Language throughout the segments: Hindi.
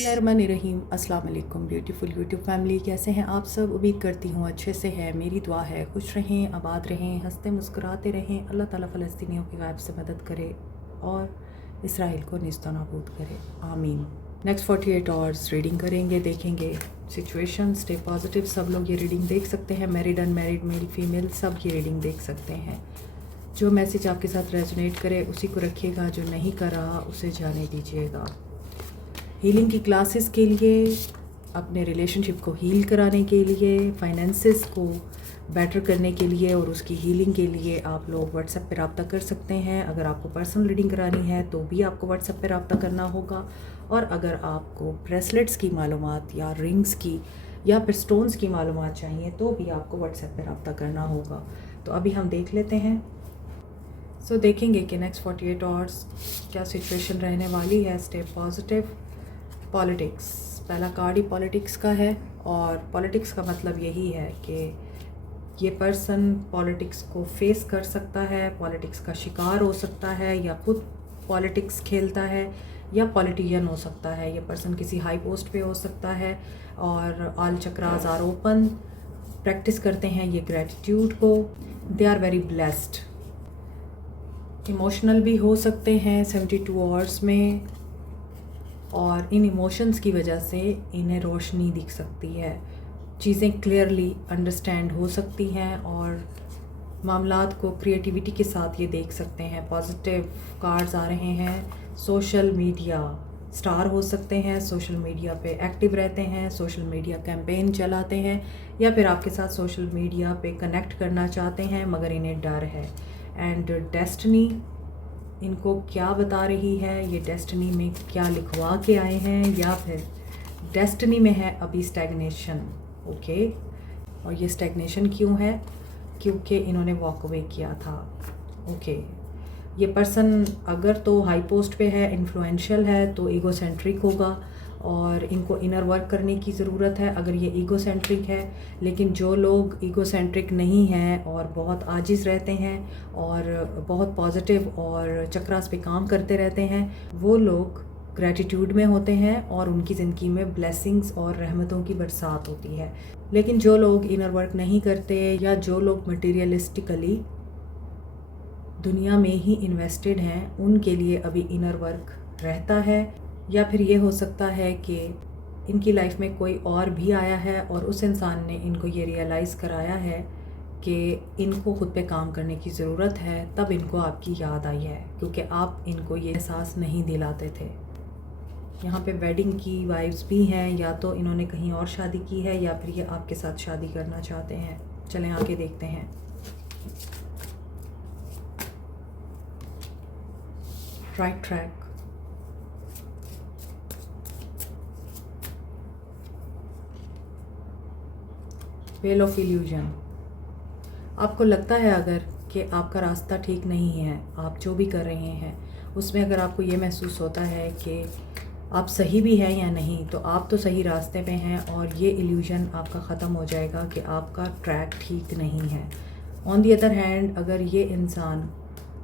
बिस्मिल्लाहिर्रहमानिर्रहीम। अस्सलाम वालेकुम ब्यूटीफुल यूट्यूब फैमिली, कैसे हैं आप सब? उम्मीद करती हूँ अच्छे से है। मेरी दुआ है खुश रहें, आबाद रहें, हंसते मुस्कुराते रहें। अल्लाह ताला फ़लस्तीनियों की गायब से मदद करे और इसराइल को निस्तो नाबूद करे, आमीन। नेक्स्ट 48 आवर्स रीडिंग करेंगे, देखेंगे सिचुएशन। Stay positive. सब लोग ये रीडिंग देख सकते हैं, मैरिड अनमैरिड, मेल फीमेल, सब ये रीडिंग देख सकते हैं। जो मैसेज आपके साथ रेजोनेट करे उसी को रखिएगा, जो नहीं कर रहा उसे जाने दीजिएगा। हीलिंग की क्लासेस के लिए, अपने रिलेशनशिप को हील कराने के लिए, फाइनेंसेस को बेटर करने के लिए और उसकी हीलिंग के लिए आप लोग व्हाट्सएप पे रब्ता कर सकते हैं। अगर आपको पर्सनल रीडिंग करानी है तो भी आपको व्हाट्सएप पे रब्ता करना होगा। और अगर आपको ब्रेसलेट्स की मालूमात या रिंग्स की या फिर स्टोन्स की मालूमात चाहिए तो भी आपको व्हाट्सएप पे रब्ता करना होगा। तो अभी हम देख लेते हैं। देखेंगे कि नेक्स्ट 48 आवर्स क्या सिचुएशन रहने वाली है। Stay positive. पॉलिटिक्स, पहला कार्ड ही पॉलिटिक्स का है और पॉलिटिक्स का मतलब यही है कि ये पर्सन पॉलिटिक्स को फेस कर सकता है, पॉलिटिक्स का शिकार हो सकता है, या खुद पॉलिटिक्स खेलता है, या पॉलिटिशियन हो सकता है। ये पर्सन किसी हाई पोस्ट पे हो सकता है और all chakras are open. Practice करते हैं ये ग्रेटिट्यूड को। They are very blessed. Emotional भी हो सकते हैं 72 आवर्स में, और इन इमोशंस की वजह से इन्हें रोशनी दिख सकती है, चीज़ें क्लियरली अंडरस्टैंड हो सकती हैं और मामलात को क्रिएटिविटी के साथ ये देख सकते हैं। पॉजिटिव कार्ड्स आ रहे हैं। सोशल मीडिया स्टार हो सकते हैं, सोशल मीडिया पे एक्टिव रहते हैं, सोशल मीडिया कैंपेन चलाते हैं, या फिर आपके साथ सोशल मीडिया पे कनेक्ट करना चाहते हैं मगर इन्हें डर है। एंड डेस्टिनी इनको क्या बता रही है, ये डेस्टिनी में क्या लिखवा के आए हैं, या फिर डेस्टिनी में है अभी स्टैग्नेशन। ओके, और ये स्टैग्नेशन क्यों है? क्योंकि इन्होंने वॉक अवे किया था। ओके, ये पर्सन अगर तो हाई पोस्ट पे है, इन्फ्लुएंशियल है, तो ईगोसेंट्रिक होगा और इनको इनर वर्क करने की ज़रूरत है अगर ये ईगोसेंट्रिक है। लेकिन जो लोग ईगोसेंट्रिक नहीं हैं और बहुत आजिज़ रहते हैं और बहुत पॉजिटिव और चक्रास पे काम करते रहते हैं, वो लोग ग्रैटिट्यूड में होते हैं और उनकी ज़िंदगी में ब्लेसिंग्स और रहमतों की बरसात होती है। लेकिन जो लोग इनर वर्क नहीं करते या जो लोग मटीरियलिस्टिकली दुनिया में ही इन्वेस्टेड हैं, उनके लिए अभी इनर वर्क रहता है। या फिर ये हो सकता है कि इनकी लाइफ में कोई और भी आया है और उस इंसान ने इनको ये रियलाइज़ कराया है कि इनको खुद पे काम करने की ज़रूरत है, तब इनको आपकी याद आई है, क्योंकि आप इनको ये एहसास नहीं दिलाते थे। यहाँ पे वेडिंग की वाइब्स भी हैं, या तो इन्होंने कहीं और शादी की है या फिर ये आपके साथ शादी करना चाहते हैं। चलें आगे देखते हैं। Right track, well of illusion. आपको लगता है अगर कि आपका रास्ता ठीक नहीं है, आप जो भी कर रहे हैं उसमें अगर आपको ये महसूस होता है कि आप सही भी हैं या नहीं, तो आप तो सही रास्ते पे हैं और ये इल्यूजन आपका ख़त्म हो जाएगा कि आपका ट्रैक ठीक नहीं है। ऑन दी अदर हैंड, अगर ये इंसान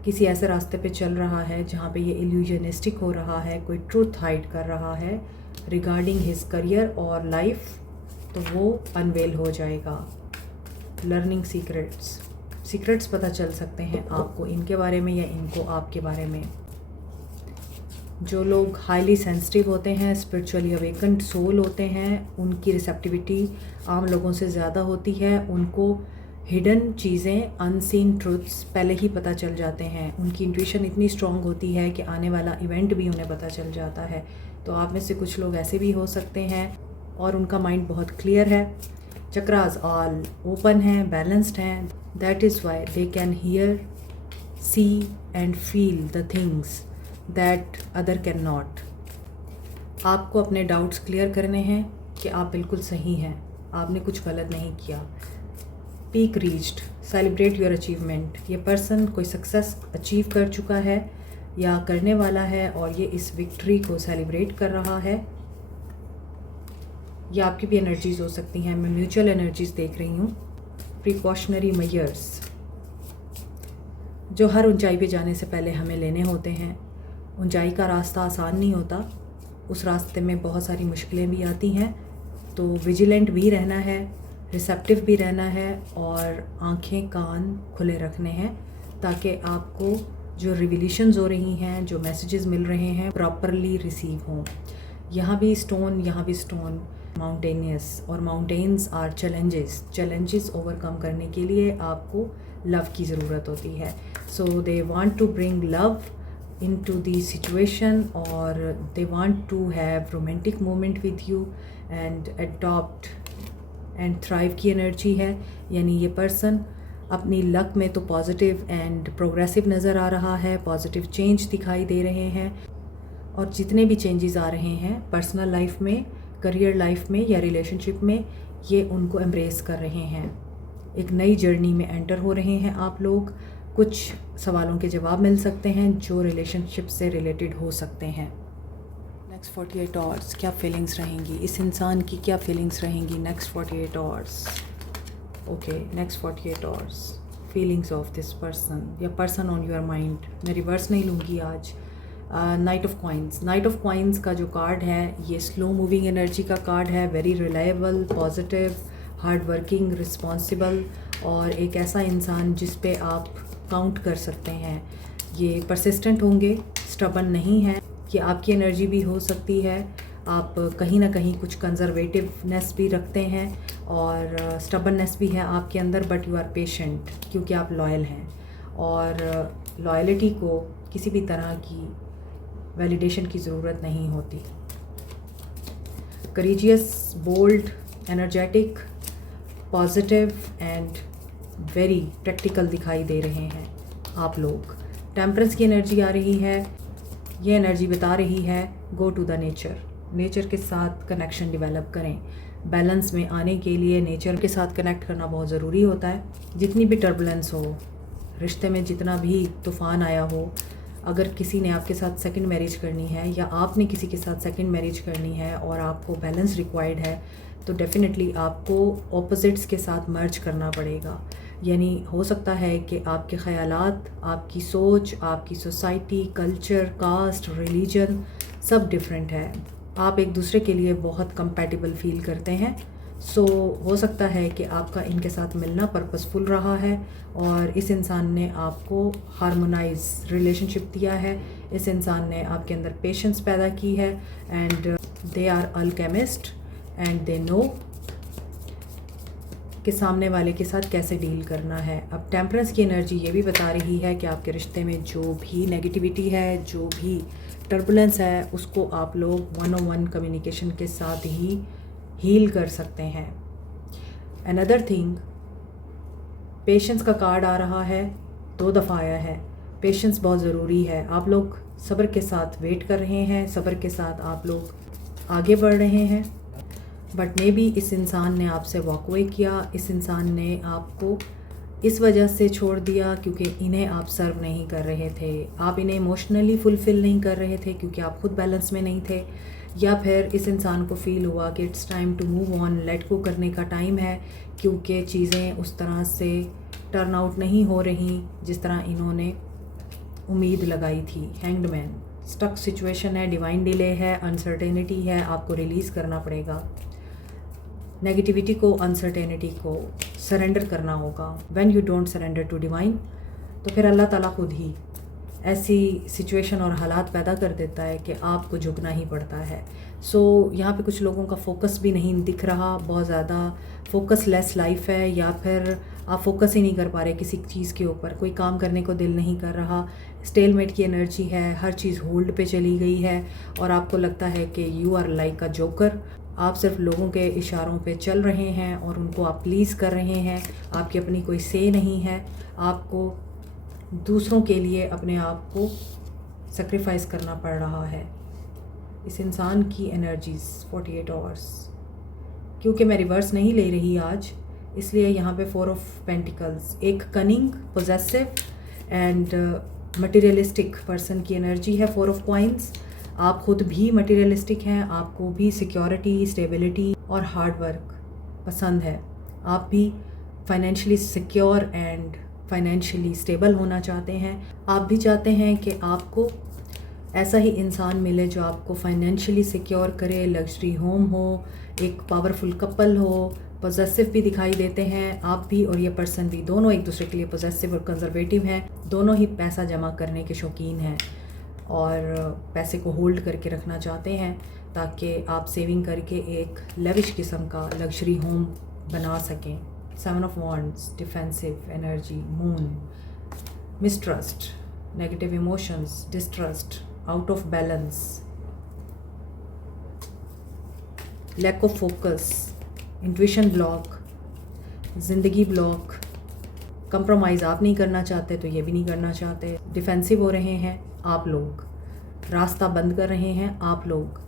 किसी ऐसे रास्ते पे चल रहा है जहाँ पे ये इल्यूजनिस्टिक हो रहा है, कोई ट्रूथ हाइड कर रहा है रिगार्डिंग हिज करियर और लाइफ, तो वो अनवेल हो जाएगा। लर्निंग सीक्रेट्स पता चल सकते हैं आपको इनके बारे में या इनको आपके बारे में। जो लोग हाईली सेंसिटिव होते हैं, स्पिरिचुअली अवेकन्ड सोल होते हैं, उनकी रिसेप्टिविटी आम लोगों से ज़्यादा होती है। उनको हिडन चीज़ें, अनसीन ट्रुथ्स पहले ही पता चल जाते हैं। उनकी इंट्यूशन इतनी स्ट्रॉन्ग होती है कि आने वाला इवेंट भी उन्हें पता चल जाता है। तो आप में से कुछ लोग ऐसे भी हो सकते हैं और उनका माइंड बहुत क्लियर है। चक्रास ऑल ओपन हैं, बैलेंस्ड हैं। That is why they can hear, see and feel the things that other can not. आपको अपने डाउट्स क्लियर करने हैं कि आप बिल्कुल सही हैं, आपने कुछ गलत नहीं किया। Peak reached, celebrate your achievement. ये पर्सन कोई सक्सेस अचीव कर चुका है या करने वाला है और ये इस विक्ट्री को सेलिब्रेट कर रहा है। ये आपकी भी एनर्जीज़ हो सकती हैं, मैं म्यूचुअल एनर्जीज़ देख रही हूँ। प्रिकॉशनरी मेजर्स जो हर ऊंचाई पे जाने से पहले हमें लेने होते हैं। ऊंचाई का रास्ता आसान नहीं होता, उस रास्ते में बहुत सारी मुश्किलें भी आती हैं, तो विजिलेंट भी रहना है, रिसेप्टिव भी रहना है और आंखें कान खुले रखने हैं ताकि आपको जो रिविलेशंस हो रही हैं, जो मैसेजेस मिल रहे हैं, प्रॉपरली रिसीव हों। यहाँ भी स्टोन माउंटेनियस, और माउंटेन्स आर चैलेंजेस ओवरकम करने के लिए आपको लव की ज़रूरत होती है। So they want to bring love into the situation, or they want to have romantic moment with you and adopt and thrive की एनर्जी है। यानी ये पर्सन अपनी लक में तो पॉजिटिव एंड प्रोग्रेसिव नज़र आ रहा है, पॉजिटिव चेंज दिखाई दे रहे हैं, और जितने भी चेंजेस आ रहे हैं पर्सनल लाइफ में, करियर लाइफ में या रिलेशनशिप में, ये उनको एम्ब्रेस कर रहे हैं। एक नई जर्नी में एंटर हो रहे हैं आप लोग। कुछ सवालों के जवाब मिल सकते हैं जो रिलेशनशिप से रिलेटेड हो सकते हैं। नेक्स्ट 48 आवर्स क्या फीलिंग्स रहेंगी, इस इंसान की क्या फीलिंग्स रहेंगी next 48 hours. Okay, next 48 hours feelings of this person या पर्सन ऑन योर माइंड। मैं रिवर्स नहीं लूँगी आज। नाइट ऑफ कॉइंस का जो कार्ड है ये स्लो मूविंग एनर्जी का कार्ड है, very reliable, positive, hard working, responsible, और एक ऐसा इंसान जिस पे आप काउंट कर सकते हैं। ये परसिस्टेंट होंगे, स्टबन नहीं है। ये आपकी एनर्जी भी हो सकती है। आप कहीं ना कहीं कुछ कंजर्वेटिवनेस भी रखते हैं और स्टबननेस भी है आपके अंदर, बट यू आर पेशेंट क्योंकि आप लॉयल हैं, और लॉयलिटी को किसी भी तरह की वैलिडेशन की ज़रूरत नहीं होती। Courageous, bold, energetic, positive and very practical दिखाई दे रहे हैं आप लोग। टेम्परेंस की एनर्जी आ रही है। ये एनर्जी बता रही है गो टू द नेचर के साथ कनेक्शन डेवलप करें। बैलेंस में आने के लिए नेचर के साथ कनेक्ट करना बहुत ज़रूरी होता है। जितनी भी टर्बुलेंस हो, रिश्ते में जितना भी तूफ़ान आया हो, अगर किसी ने आपके साथ सेकंड मैरिज करनी है या आपने किसी के साथ सेकंड मैरिज करनी है और आपको बैलेंस रिक्वायर्ड है, तो डेफिनेटली आपको ऑपोजिट्स के साथ मर्ज करना पड़ेगा। यानी हो सकता है कि आपके ख़यालात, आपकी सोच, आपकी सोसाइटी, कल्चर, कास्ट, रिलीजन सब डिफरेंट है। आप एक दूसरे के लिए बहुत कंपैटिबल फील करते हैं। सो हो सकता है कि आपका इनके साथ मिलना पर्पसफुल रहा है और इस इंसान ने आपको हार्मोनाइज रिलेशनशिप दिया है। इस इंसान ने आपके अंदर पेशेंस पैदा की है and they are alchemist and they know कि सामने वाले के साथ कैसे डील करना है। अब टेम्परेंस की एनर्जी ये भी बता रही है कि आपके रिश्ते में जो भी नेगेटिविटी है, जो भी टर्बुलेंस है, उसको आप लोग 1-on-1 कम्युनिकेशन के साथ ही हील कर सकते हैं। अनदर थिंग, पेशेंस का कार्ड आ रहा है, 2 दफ़ा आया है। पेशेंस बहुत ज़रूरी है। आप लोग सब्र के साथ वेट कर रहे हैं, सब्र के साथ आप लोग आगे बढ़ रहे हैं, बट मे बी इस इंसान ने आपसे वॉक अवे किया। इस इंसान ने आपको इस वजह से छोड़ दिया क्योंकि इन्हें आप सर्व नहीं कर रहे थे, आप इन्हें इमोशनली फुलफ़िल नहीं कर रहे थे क्योंकि आप खुद बैलेंस में नहीं थे, या फिर इस इंसान को फ़ील हुआ कि it's time to move on, let go करने का टाइम है क्योंकि चीज़ें उस तरह से टर्न आउट नहीं हो रही जिस तरह इन्होंने उम्मीद लगाई थी। हैंग्ड मैन, स्टक सिचुएशन है, डिवाइन डिले है, अनसर्टेनिटी है, आपको रिलीज़ करना पड़ेगा। नेगेटिविटी को, अनसर्टेनिटी को सरेंडर करना होगा। When you don't surrender to divine, तो फिर अल्लाह ताला खुद ही ऐसी सिचुएशन और हालात पैदा कर देता है कि आपको झुकना ही पड़ता है। सो यहाँ पे कुछ लोगों का फोकस भी नहीं दिख रहा, बहुत ज़्यादा फोकस लेस लाइफ है, या फिर आप फोकस ही नहीं कर पा रहे किसी चीज़ के ऊपर, कोई काम करने को दिल नहीं कर रहा। स्टेलमेट की एनर्जी है, हर चीज़ होल्ड पे चली गई है और आपको लगता है कि you are like a joker. आप सिर्फ लोगों के इशारों पे चल रहे हैं और उनको आप प्लीज़ कर रहे हैं। आपकी अपनी कोई से नहीं है, आपको दूसरों के लिए अपने आप को सेक्रीफाइस करना पड़ रहा है। इस इंसान की एनर्जीज़ 48 आवर्स, क्योंकि मैं रिवर्स नहीं ले रही आज, इसलिए यहाँ पे 4 ऑफ पेंटिकल्स, एक cunning, possessive and materialistic person की एनर्जी है। 4 ऑफ कॉइंस, आप खुद भी मटेरियलिस्टिक हैं, आपको भी सिक्योरिटी, स्टेबिलिटी और हार्ड वर्क पसंद है। आप भी financially secure and financially stable होना चाहते हैं। आप भी चाहते हैं कि आपको ऐसा ही इंसान मिले जो आपको फाइनेंशियली सिक्योर करे, लग्जरी होम हो, एक पावरफुल कपल हो, पॉजेसिव भी दिखाई देते हैं आप भी और ये पर्सन भी, दोनों एक दूसरे के लिए पॉजेसिव और कंजर्वेटिव हैं, दोनों ही पैसा जमा करने के शौकीन हैं और पैसे को होल्ड करके रखना चाहते हैं ताकि आप सेविंग करके एक लेविश किस्म का लग्जरी होम बना सकें। 7 of wands, defensive energy, moon, mistrust, negative emotions, distrust, out of balance, lack of focus, intuition block, ज़िंदगी ब्लॉक, कंप्रोमाइज़ आप नहीं करना चाहते तो ये भी नहीं करना चाहते, डिफेंसिव हो रहे हैं आप लोग, रास्ता बंद कर रहे हैं आप लोग,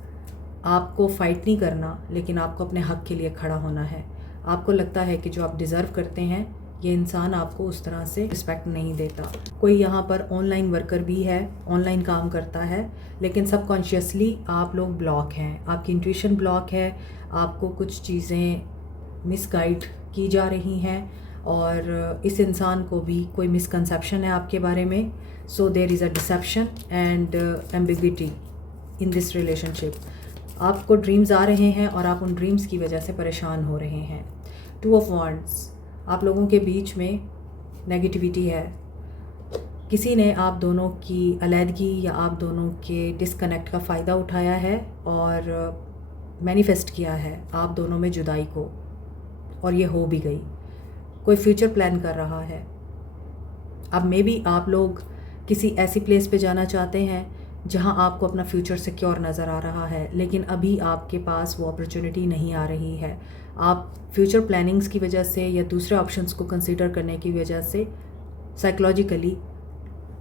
आपको फ़ाइट नहीं करना लेकिन आपको अपने हक़ के लिए खड़ा होना है। आपको लगता है कि जो आप डिज़र्व करते हैं ये इंसान आपको उस तरह से रिस्पेक्ट नहीं देता। कोई यहाँ पर ऑनलाइन वर्कर भी है, ऑनलाइन काम करता है, लेकिन सबकॉन्शियसली आप लोग ब्लॉक हैं, आपकी इंट्यूशन ब्लॉक है, आपको कुछ चीज़ें मिसगाइड की जा रही हैं और इस इंसान को भी कोई मिसकंसेप्शन है आपके बारे में। So there is a deception and ambiguity in this relationship. आपको ड्रीम्स आ रहे हैं और आप उन ड्रीम्स की वजह से परेशान हो रहे हैं। 2 ऑफ वॉन्ड्स, आप लोगों के बीच में नेगेटिविटी है, किसी ने आप दोनों की अलहदगी या आप दोनों के डिस्कनेक्ट का फ़ायदा उठाया है और मैनिफेस्ट किया है आप दोनों में जुदाई को, और ये हो भी गई। कोई फ्यूचर प्लान कर रहा है। अब मे बी आप लोग किसी ऐसी प्लेस पे जाना चाहते हैं जहां आपको अपना फ्यूचर सिक्योर नज़र आ रहा है, लेकिन अभी आपके पास वो अपॉर्चुनिटी नहीं आ रही है। आप फ्यूचर प्लानिंग्स की वजह से या दूसरे ऑप्शंस को कंसीडर करने की वजह से साइकोलॉजिकली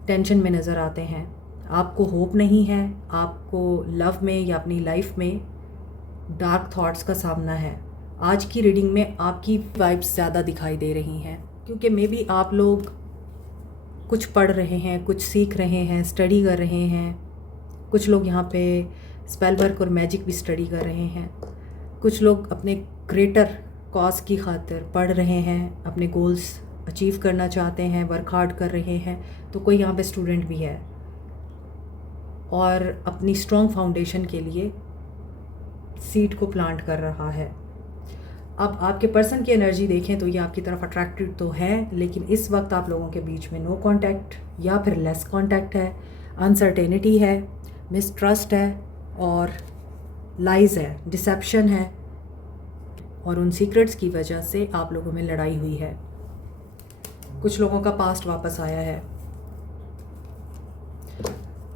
टेंशन में नज़र आते हैं। आपको होप नहीं है, आपको लव में या अपनी लाइफ में डार्क थॉट्स का सामना है। आज की रीडिंग में आपकी वाइब्स ज़्यादा दिखाई दे रही हैं क्योंकि मे बी आप लोग कुछ पढ़ रहे हैं, कुछ सीख रहे हैं, स्टडी कर रहे हैं। कुछ लोग यहाँ पे स्पेल वर्क और मैजिक भी स्टडी कर रहे हैं। कुछ लोग अपने ग्रेटर कॉज की खातिर पढ़ रहे हैं, अपने गोल्स अचीव करना चाहते हैं, वर्क हार्ड कर रहे हैं। तो कोई यहाँ पे स्टूडेंट भी है और अपनी स्ट्रॉन्ग फाउंडेशन के लिए सीड को प्लांट कर रहा है। अब आपके पर्सन की एनर्जी देखें तो ये आपकी तरफ अट्रैक्टेड तो है, लेकिन इस वक्त आप लोगों के बीच में नो कांटेक्ट या फिर लेस कांटेक्ट है, अनसर्टेनिटी है, मिसट्रस्ट है और लाइज है, डिसेप्शन है, और उन सीक्रेट्स की वजह से आप लोगों में लड़ाई हुई है। कुछ लोगों का पास्ट वापस आया है।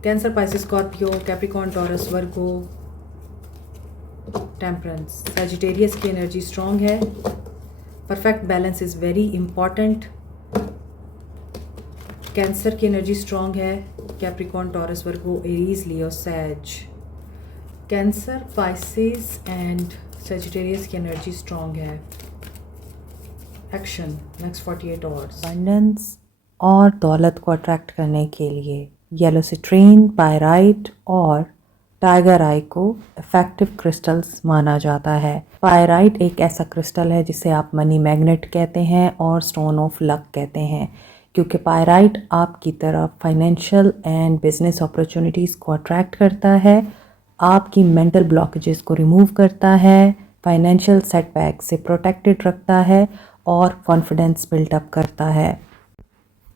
Cancer, Pisces, Scorpio, Capricorn, Taurus, Virgo, Temperance, Sagittarius की एनर्जी स्ट्रॉन्ग है। Perfect balance is very important. Cancer की एनर्जी स्ट्रॉन्ग है। Capricorn, Taurus, Virgo, Aries, Leo, Sag. Cancer, Pisces and Sagittarius की एनर्जी स्ट्रॉन्ग है। Action next 48 hours. अबंडेंस और दौलत को अट्रैक्ट करने के लिए येलो सिट्रीन, पायराइट और टाइगर आई को इफेक्टिव क्रिस्टल्स माना जाता है। पायराइट एक ऐसा क्रिस्टल है जिसे आप मनी मैग्नेट कहते हैं और स्टोन ऑफ लक कहते हैं, क्योंकि पायराइट आपकी तरफ फाइनेंशियल एंड बिजनेस अपॉर्चुनिटीज़ को अट्रैक्ट करता है, आपकी मेंटल ब्लॉकेजेस को रिमूव करता है, फाइनेंशियल सेटबैक से प्रोटेक्टेड रखता है और कॉन्फिडेंस बिल्टअप करता है।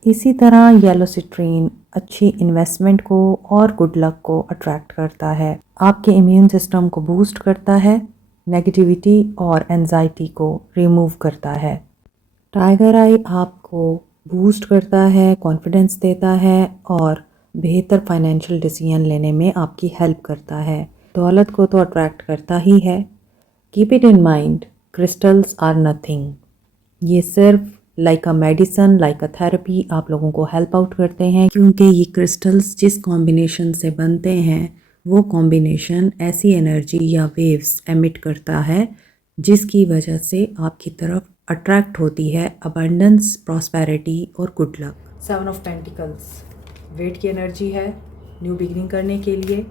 इसी तरह येलो सिट्रीन अच्छी इन्वेस्टमेंट को और गुड लक को अट्रैक्ट करता है, आपके इम्यून सिस्टम को बूस्ट करता है, नेगेटिविटी और एंजाइटी को रिमूव करता है। टाइगर आई आपको बूस्ट करता है, कॉन्फिडेंस देता है और बेहतर फाइनेंशियल डिसीजन लेने में आपकी हेल्प करता है। दौलत को तो अट्रैक्ट करता ही है। Keep it in mind, crystals are nothing. ये सिर्फ like a medicine, like a therapy आप लोगों को हेल्प आउट करते हैं, क्योंकि ये क्रिस्टल्स जिस कॉम्बिनेशन से बनते हैं वो कॉम्बिनेशन ऐसी एनर्जी या वेव्स एमिट करता है जिसकी वजह से आपकी तरफ अट्रैक्ट होती है अबंडेंस, प्रॉस्पेरिटी और good luck. 7 of pentacles wait की एनर्जी है न्यू बिगिनिंग करने के लिए।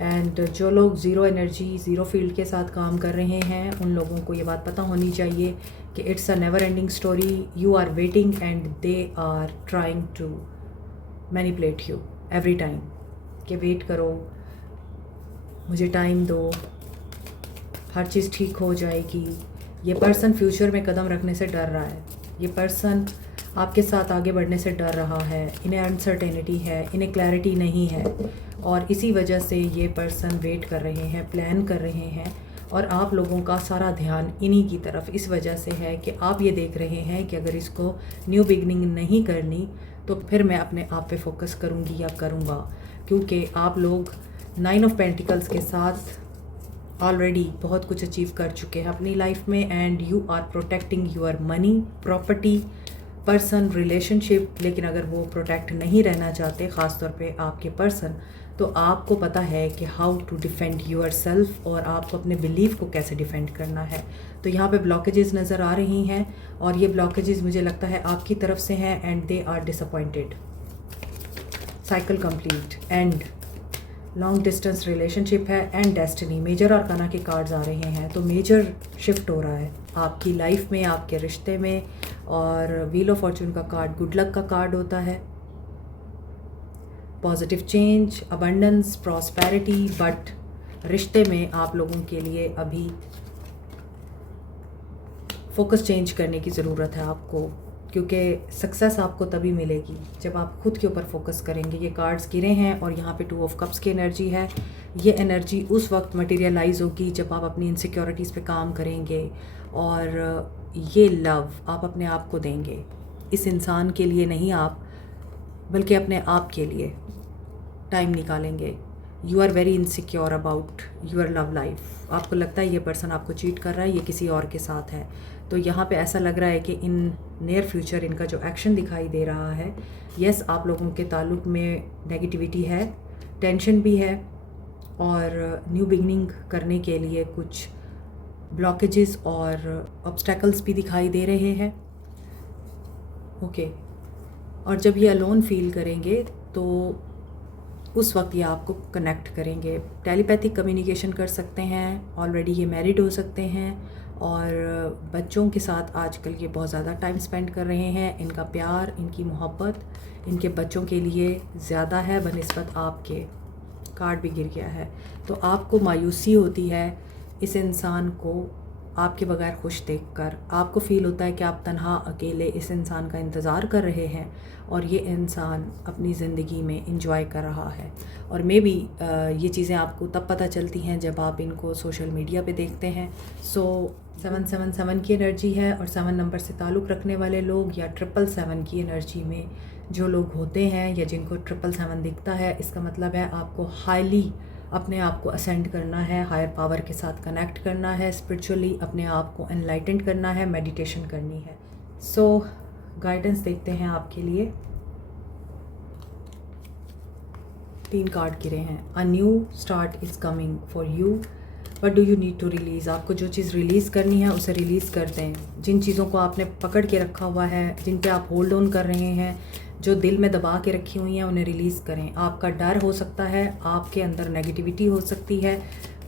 एंड जो लोग ज़ीरो एनर्जी, ज़ीरो फील्ड के साथ काम कर रहे हैं उन लोगों को ये बात पता होनी चाहिए कि it's a never ending story. You are waiting and they are trying to manipulate you every time. कि वेट करो, मुझे टाइम दो, हर चीज़ ठीक हो जाएगी। ये पर्सन फ्यूचर में कदम रखने से डर रहा है। ये पर्सन आपके साथ आगे बढ़ने से डर रहा है। इन्हें अनसर्टेनिटी है, इन्हें क्लैरिटी नहीं है, और इसी वजह से ये पर्सन वेट कर रहे हैं, प्लान कर रहे हैं, और आप लोगों का सारा ध्यान इन्हीं की तरफ इस वजह से है कि आप ये देख रहे हैं कि अगर इसको न्यू बिगनिंग नहीं करनी तो फिर मैं अपने आप पे फोकस करूँगी या करूँगा, क्योंकि आप लोग 9 ऑफ पेंटिकल्स के साथ ऑलरेडी बहुत कुछ अचीव कर चुके हैं अपनी लाइफ में, and you are protecting your money, property, person, relationship. लेकिन अगर वो प्रोटेक्ट नहीं रहना चाहते, ख़ास तौर पे आपके पर्सन, तो आपको पता है कि how to defend yourself, और आपको अपने बिलीफ को कैसे डिफेंड करना है। तो यहाँ पे ब्लॉकेजेस नज़र आ रही हैं, और ये ब्लॉकेजेस मुझे लगता है आपकी तरफ से हैं, and they are disappointed. Cycle complete, and long distance relationship है, एंड डेस्टिनी। मेजर और काना के कार्ड्स आ रहे हैं, तो मेजर शिफ्ट हो रहा है आपकी लाइफ में, आपके रिश्ते में। और व्हील ऑफ फॉर्चून का कार्ड गुड लक का कार्ड होता है, positive change, abundance, prosperity. But रिश्ते में आप लोगों के लिए अभी फोकस चेंज करने की ज़रूरत है आपको, क्योंकि सक्सेस आपको तभी मिलेगी जब आप खुद के ऊपर फोकस करेंगे। ये कार्ड्स गिरे हैं, और यहाँ पे 2 ऑफ कप्स की एनर्जी है। ये एनर्जी उस वक्त मटेरियलाइज होगी जब आप अपनी इनसिक्योरिटीज़ पे काम करेंगे, और ये लव आप अपने आप को देंगे, इस इंसान के लिए नहीं आप, बल्कि अपने आप के लिए टाइम निकालेंगे। You are very insecure about your love life. आपको लगता है ये पर्सन आपको चीट कर रहा है, ये किसी और के साथ है। तो यहाँ पे ऐसा लग रहा है कि इन नियर फ्यूचर इनका जो एक्शन दिखाई दे रहा है, यस, आप लोगों के ताल्लुक में नेगेटिविटी है, टेंशन भी है, और न्यू बिगनिंग करने के लिए कुछ ब्लॉकेजेस और ऑब्स्टेकल्स भी दिखाई दे रहे हैं। ओके, और जब ये अलोन फील करेंगे तो उस वक्त ये आपको कनेक्ट करेंगे। टेलीपैथिक कम्युनिकेशन कर सकते हैं, ऑलरेडी ये मैरिड हो सकते हैं, और बच्चों के साथ आजकल ये बहुत ज़्यादा टाइम स्पेंड कर रहे हैं। इनका प्यार, इनकी मोहब्बत इनके बच्चों के लिए ज़्यादा है बनिस्बत आपके। कार्ड भी गिर गया है, तो आपको मायूसी होती है इस इंसान को आपके बगैर खुश देखकर। आपको फ़ील होता है कि आप तन्हा अकेले इस इंसान का इंतज़ार कर रहे हैं, और ये इंसान अपनी ज़िंदगी में इंजॉय कर रहा है। और मे बी ये चीज़ें आपको तब पता चलती हैं जब आप इनको सोशल मीडिया पे देखते हैं। सो 777 की एनर्जी है, और 7 नंबर से ताल्लुक़ रखने वाले लोग, या 777 की एनर्जी में जो लोग होते हैं, या जिनको 777 दिखता है, इसका मतलब है आपको हाईली अपने आप को असेंड करना है, हायर पावर के साथ कनेक्ट करना है, स्पिरिचुअली अपने आप को एनलाइटेंड करना है, मेडिटेशन करनी है। सो गाइडेंस देखते हैं आपके लिए। 3 कार्ड गिरे हैं। A new start is coming for you, but do you need to release. आपको जो चीज़ रिलीज़ करनी है उसे रिलीज़ कर दें। जिन चीज़ों को आपने पकड़ के रखा हुआ है, जिन पे आप होल्ड ऑन कर रहे हैं, जो दिल में दबा के रखी हुई हैं, उन्हें रिलीज़ करें। आपका डर हो सकता है, आपके अंदर नेगेटिविटी हो सकती है,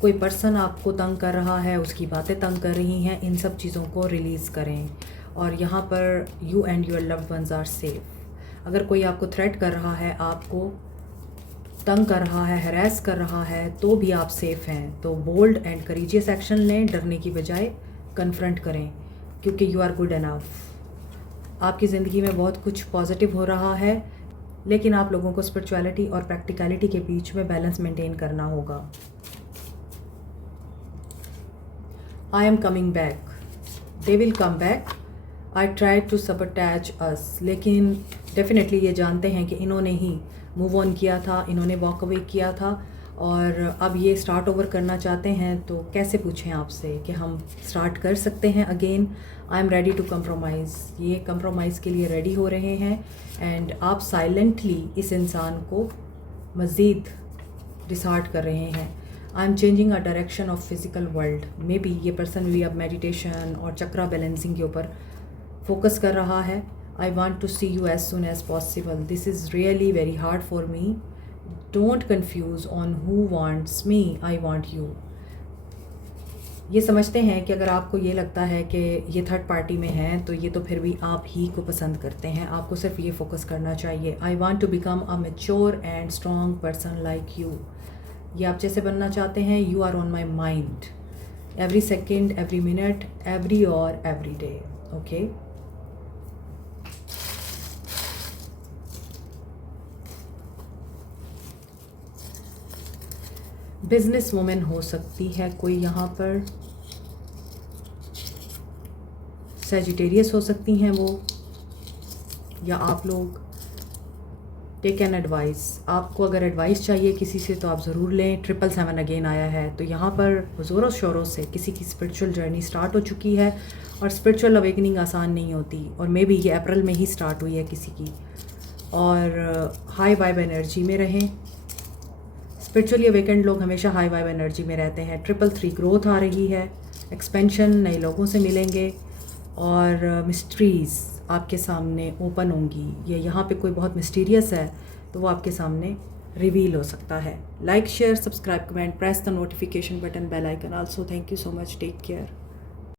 कोई पर्सन आपको तंग कर रहा है, उसकी बातें तंग कर रही हैं, इन सब चीज़ों को रिलीज़ करें। और यहाँ पर you and your loved ones are safe. अगर कोई आपको थ्रेट कर रहा है, आपको तंग कर रहा है, हैरेस कर रहा है, तो भी आप सेफ़ हैं। तो बोल्ड एंड करेजियस एक्शन लें, डरने की बजाय कन्फ्रंट करें, क्योंकि यू आर गुड इनफ। आपकी ज़िंदगी में बहुत कुछ पॉजिटिव हो रहा है, लेकिन आप लोगों को स्पिरिचुअलिटी और प्रैक्टिकलिटी के बीच में बैलेंस मेंटेन करना होगा। I am coming back, they will come back, I try to sabotage us. लेकिन डेफिनेटली ये जानते हैं कि इन्होंने ही मूव ऑन किया था, इन्होंने वॉक अवे किया था, और अब ये स्टार्ट ओवर करना चाहते हैं। तो कैसे पूछें आपसे कि हम स्टार्ट कर सकते हैं again. I am ready to compromise. ये कंप्रोमाइज़ के लिए रेडी हो रहे हैं, एंड आप साइलेंटली इस इंसान को मज़ीद डिसार्ट कर रहे हैं। I am changing a direction of physical world. May be ये पर्सन भी अब मेडिटेशन और चक्रा बैलेंसिंग के ऊपर फोकस कर रहा है। I want to see you as soon as possible. This is really very hard for me. Don't confuse on who wants me, I want you. ये समझते हैं कि अगर आपको ये लगता है कि ये थर्ड पार्टी में हैं तो ये तो फिर भी आप ही को पसंद करते हैं, आपको सिर्फ ये फोकस करना चाहिए। I want to become a mature and strong person like you. ये आप जैसे बनना चाहते हैं। You are on my mind every second, every minute, every hour every day. Okay, business women हो सकती है कोई यहाँ पर, सैजिटेरियस हो सकती हैं वो, या आप लोग। टेक एन एडवाइस, आपको अगर एडवाइस चाहिए किसी से तो आप ज़रूर लें। 777 अगेन आया है, तो यहाँ पर ज़ोरों शोरों से किसी की स्पिरिचुअल जर्नी स्टार्ट हो चुकी है, और स्पिरिचुअल अवेकनिंग आसान नहीं होती, और मे बी ये अप्रैल में ही स्टार्ट हुई है किसी की। और हाई वाइब एनर्जी में रहें। स्पिरिचुअली अवेकेंड लोग हमेशा हाई वाइब एनर्जी में रहते हैं। 333 ग्रोथ आ रही है, एक्सपेंशन, नए लोगों से मिलेंगे, और मिस्ट्रीज़ आपके सामने ओपन होंगी। ये यहाँ पे कोई बहुत मिस्टीरियस है तो वो आपके सामने रिवील हो सकता है। Like, share, subscribe, comment, press the notification button, bell icon also. Thank you so much, take care.